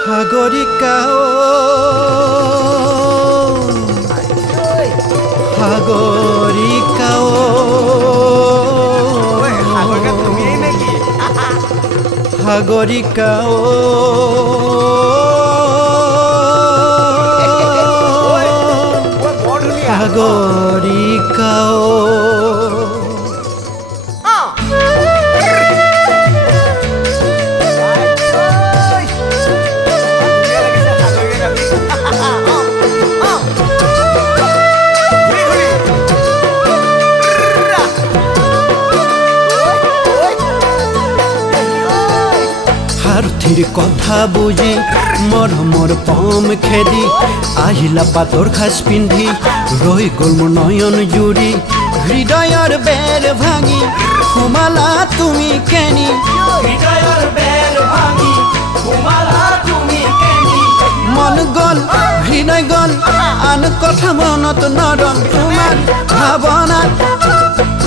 সাগরিকাও সাগরিকাও সাগরিকাও সাগরিকাও সারথির কথা বুঝি মরমর পম খেদি আহিলা পাতর খাস পিন্ধি রই গল নয়ন জুড়ি হৃদয়র বের ভাঙি ঘুমালা তুমি কেনি হৃদয়র বের ভাঙি ঘুমালা তুমি কেনি মন গল হৃদয় গল আন কথা মনত নরন তোমার ভাবনা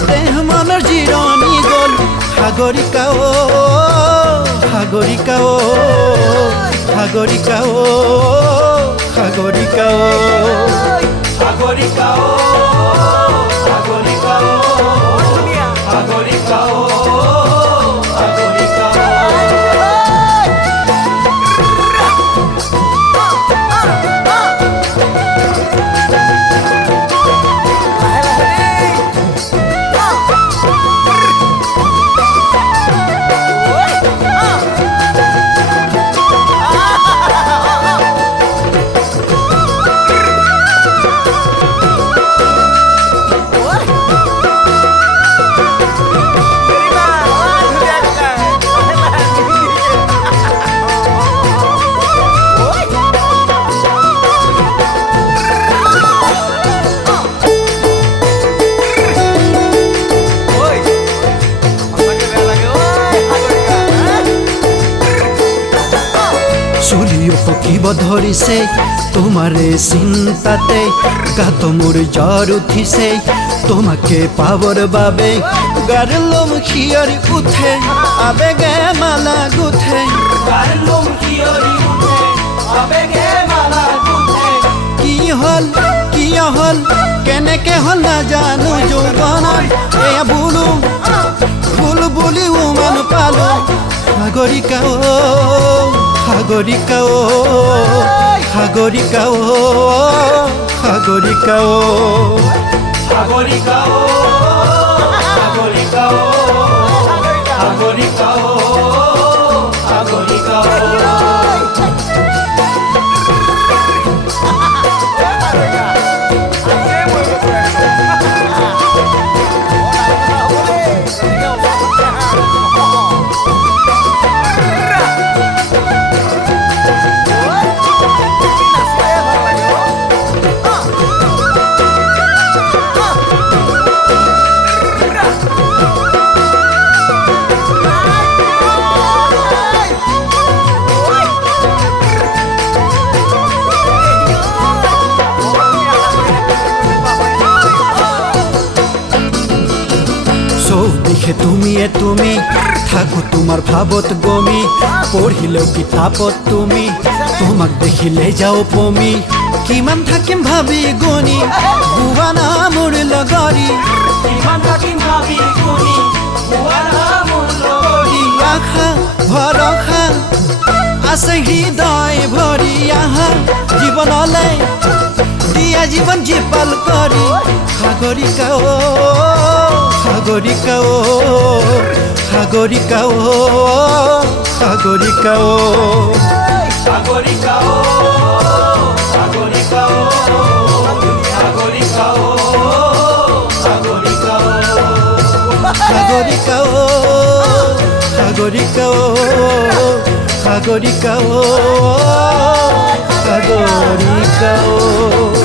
দেহ মনৰ জিৰণি গল সাগৰিকাও সাগৰিকাও সাগৰিকাও সাগৰিকাও সাগৰিকাও সাগৰিকাও সাগৰিকাও চুলিও পকিব ধৰিছে তোমাৰে চিন্তাতে গাত মোৰ জ্বৰ উঠিছে তোমাকে পাবৰ বাবে গাৰ লোম শিয়ৰি উঠে আবেগে মালা গুঠে গাৰ লোম শিয়ৰি উঠে আবেগে মালা গুঠে কি হল কিয় হল কেনেকে হল নাজানো যৌৱনৰ এয়া বুলো ভুল বুলি উমান পালো সাগৰিকাও সাগৰিকাও সাগৰিকাও সাগৰিকাও সাগৰিকাও সাগৰিকাও সাগৰিকাও সাগৰিকাও চৌদিশে তুমিয়ে তুমি থাকো তোমাৰ ভাৱত গমি পঢ়িলেও কিতাপত তুমি তোমাক দেখিলে যাও পমি কিমান থাকিম ভাবি গুণি ভুৱানা মোৰ লগৰী কিমান থাকিম ভাবি গুণি ভুৱানা মোৰ লগৰী আশা ভৰসা আছে হৃদয় ভৰি আহা জীৱনলৈ দিয়া জীৱন জীপাল কৰি সাগৰিকাও সাগৰিকাও সাগৰিকাও সাগৰিকাও সাগৰিকাও সাগৰিকাও সাগৰিকাও সাগৰিকাও সাগৰিকাও সাগৰিকাও সাগৰিকাও সাগৰিকাও